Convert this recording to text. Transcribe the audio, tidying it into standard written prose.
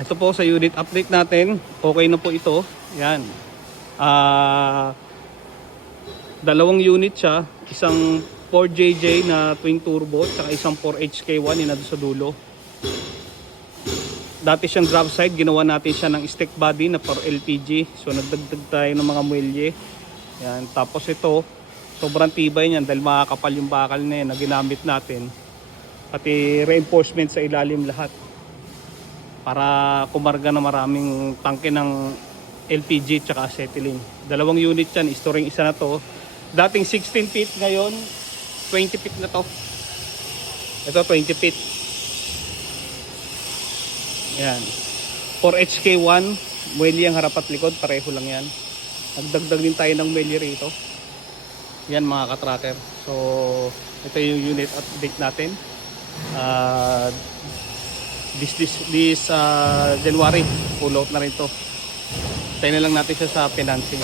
Ito po sa unit update natin. Okay na po ito. Yan. Dalawang unit siya. Isang 4JJ na twin turbo tsaka isang 4HK1 na doon sa dulo. Dati siyang grab side, ginawa natin siya ng stick body na for LPG. So nagdagdag tayo ng mga muelye. Yan. Tapos ito, sobrang tibay niyan dahil makakapal yung bakal na yan na ginamit natin. Pati reinforcement sa ilalim lahat. Para kumarga na maraming tangke ng LPG tsaka acetylene. Dalawang unit yan, storing isa na to. Dating 16 feet, ngayon 20 feet na to. Ito 20 feet. Yan. 4HK1, muelye ang harap at likod, pareho lang yan. Nagdagdag din tayo ng muelye rito. Yan mga ka-tracker. So, ito yung unit update natin. This January, pull out na rin to. Tayo na lang natin siya sa financing.